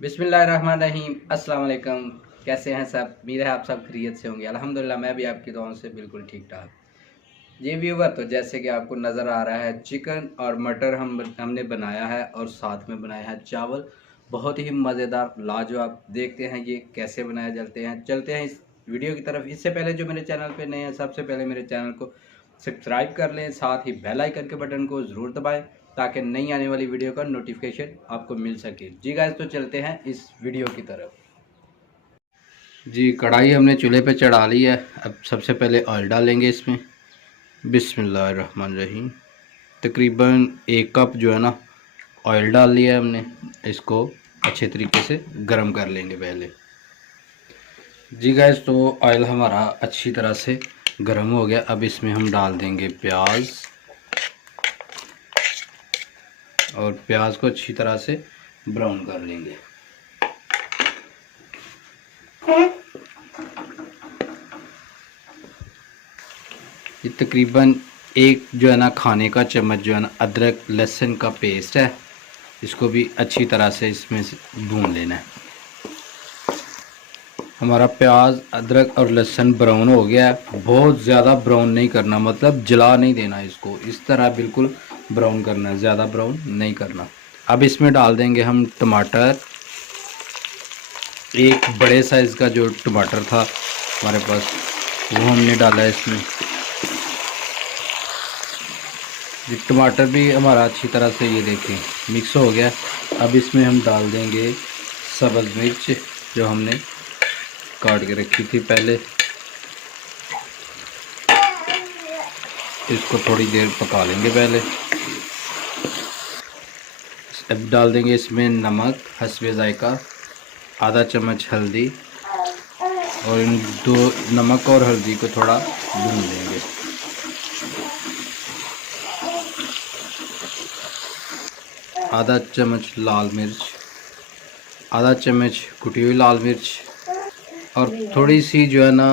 बिस्मिल्लाहिर्रहमानिर्रहीम। अस्सलाम वालेकुम। कैसे हैं सब? उम्मीद है आप सब खैरियत से होंगे। अल्हम्दुलिल्लाह मैं भी आपकी दुआओं से बिल्कुल ठीक ठाक। जी व्यूवर, तो जैसे कि आपको नज़र आ रहा है चिकन और मटर हमने बनाया है और साथ में बनाया है चावल। बहुत ही मज़ेदार लाजवाब। देखते हैं ये कैसे बनाए चलते हैं इस वीडियो की तरफ। इससे पहले जो मेरे चैनल पे नए हैं, सबसे पहले मेरे चैनल को सब्सक्राइब कर लें, साथ ही बेल आइकन के बटन को ज़रूर दबाएं ताकि नई आने वाली वीडियो का नोटिफिकेशन आपको मिल सके। जी गाइस, तो चलते हैं इस वीडियो की तरफ। जी, कढ़ाई हमने चूल्हे पे चढ़ा ली है। अब सबसे पहले ऑयल डालेंगे इसमें। बिस्मिल्लाहिर्रहमानिर्रहीम। तकरीबन 1 कप जो है ना ऑयल डाल लिया है हमने। इसको अच्छे तरीके से गर्म कर लेंगे पहले। जी गाइस, तो ऑयल हमारा अच्छी तरह से गर्म हो गया। अब इसमें हम डाल देंगे प्याज और प्याज को अच्छी तरह से ब्राउन कर लेंगे। ये तकरीबन एक जो है ना खाने का चम्मच जो है ना अदरक लहसुन का पेस्ट है। इसको भी अच्छी तरह से इसमें से भून लेना है। हमारा प्याज अदरक और लहसुन ब्राउन हो गया है। बहुत ज़्यादा ब्राउन नहीं करना, मतलब जला नहीं देना इसको। इस तरह बिल्कुल ब्राउन करना है, ज़्यादा ब्राउन नहीं करना। अब इसमें डाल देंगे हम टमाटर। एक बड़े साइज़ का जो टमाटर था हमारे पास, वो हमने डाला है इसमें। ये टमाटर भी हमारा अच्छी तरह से ये देखें मिक्स हो गया। अब इसमें हम डाल देंगे सब्ज़ मिर्च जो हमने काट के रखी थी पहले। इसको थोड़ी देर पका लेंगे पहले। अब डाल देंगे इसमें नमक हस्बे ज़ायका, आधा चम्मच हल्दी, और इन दो नमक और हल्दी को थोड़ा भून लेंगे। आधा चम्मच लाल मिर्च, आधा चम्मच कुटी हुई लाल मिर्च, और थोड़ी सी जो है ना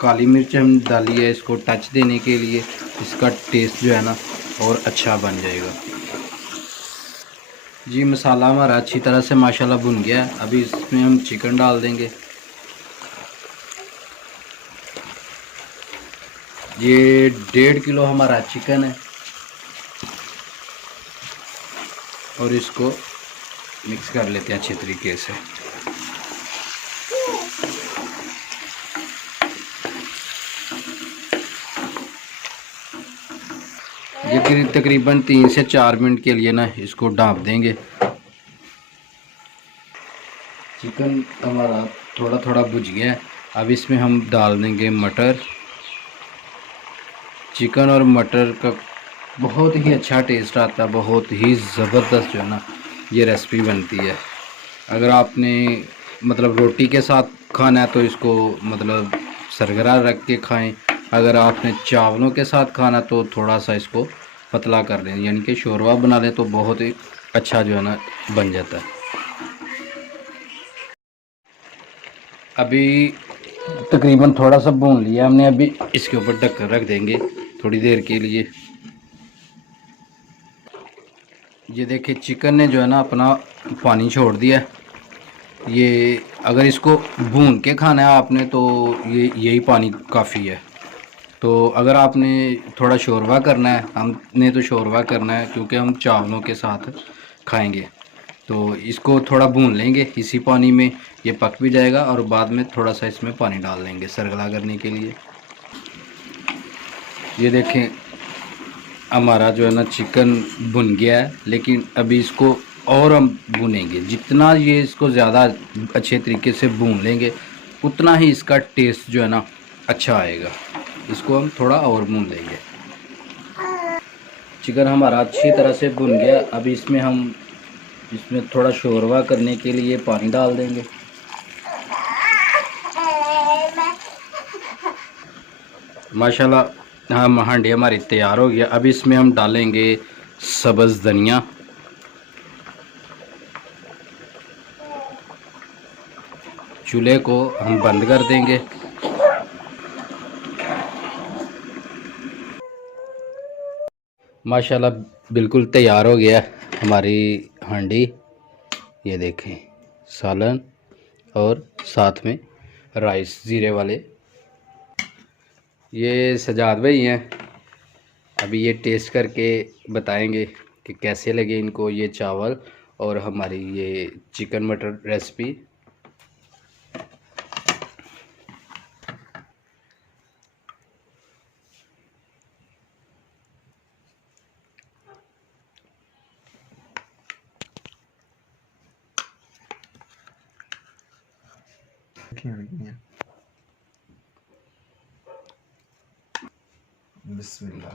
काली मिर्च हम डाली है इसको टच देने के लिए। इसका टेस्ट जो है ना और अच्छा बन जाएगा। जी, मसाला हमारा अच्छी तरह से माशाल्लाह भुन गया है। अभी इसमें हम चिकन डाल देंगे। ये 1.5 किलो हमारा चिकन है और इसको मिक्स कर लेते हैं अच्छे तरीके से। ये तकरीबन 3 से 4 मिनट के लिए ना इसको ढाँप देंगे। चिकन हमारा थोड़ा थोड़ा भुज गया है। अब इसमें हम डाल देंगे मटर। चिकन और मटर का बहुत ही अच्छा टेस्ट आता है, बहुत ही ज़बरदस्त जो है ना ये रेसिपी बनती है। अगर आपने मतलब रोटी के साथ खाना है तो इसको मतलब सरगरा रख के खाएं। अगर आपने चावलों के साथ खाना तो थोड़ा सा इसको पतला कर लें, यानी कि शोरबा बना लें तो बहुत ही अच्छा जो है ना बन जाता है। अभी तकरीबन थोड़ा सा भून लिया हमने। अभी इसके ऊपर ढककर रख देंगे थोड़ी देर के लिए। ये देखिए चिकन ने जो है ना अपना पानी छोड़ दिया। ये अगर इसको भून के खाना है आपने तो ये यही पानी काफ़ी है। तो अगर आपने थोड़ा शोरबा करना है, हमने तो शोरबा करना है क्योंकि हम चावलों के साथ खाएंगे, तो इसको थोड़ा भून लेंगे इसी पानी में। ये पक भी जाएगा और बाद में थोड़ा सा इसमें पानी डाल देंगे सरगला करने के लिए। ये देखें हमारा जो है ना चिकन भुन गया है, लेकिन अभी इसको और हम भूनेंगे। जितना ये इसको ज़्यादा अच्छे तरीके से भून लेंगे उतना ही इसका टेस्ट जो है ना अच्छा आएगा। इसको हम थोड़ा और भून लेंगे। चिकन हमारा अच्छी तरह से भुन गया। अभी इसमें थोड़ा शोरबा करने के लिए पानी डाल देंगे। माशाल्लाह हम हांडी हमारी तैयार हो गया। अब इसमें हम डालेंगे सब्ज़ धनिया, चूल्हे को हम बंद कर देंगे। माशाल्लाह बिल्कुल तैयार हो गया हमारी हांडी। ये देखें सालन और साथ में राइस ज़ीरे वाले। ये सजाद भाई हैं, अभी ये टेस्ट करके बताएंगे कि कैसे लगे इनको ये चावल और हमारी ये चिकन मटर रेसिपी। बिस्मिल्लाह।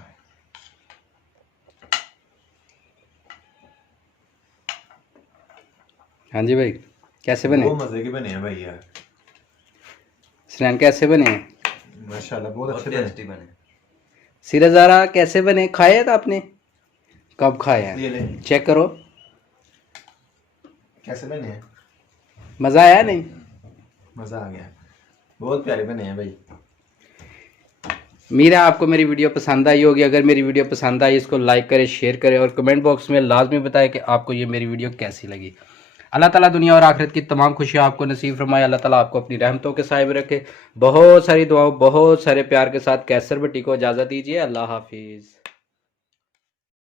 हाँ जी भाई, कैसे बने? बहुत मजे के बने हैं भाई यार। स्नैन कैसे बने हैं? माशाल्लाह बहुत अच्छे टेस्टी बने। सिराजारा कैसे बने? खाए था आपने? कब खाए ये ले। हैं? चेक करो कैसे बने हैं? मज़ा आया नहीं? मज़ा आ गया, बहुत प्यारे बने हैं भाई। उम्मीद है आपको मेरी वीडियो पसंद आई होगी। अगर मेरी वीडियो पसंद आई इसको लाइक करें, शेयर करें और कमेंट बॉक्स में लाजमी बताएं कि आपको ये मेरी वीडियो कैसी लगी। अल्लाह ताला दुनिया और आखिरत की तमाम खुशियाँ आपको नसीब फरमाए। अल्लाह ताला आपको अपनी रहमतों के साहिब रखे। बहुत सारी दुआओं, बहुत सारे प्यार के साथ कैसर भट्टी को इजाज़त दीजिए। अल्लाह हाफिज़।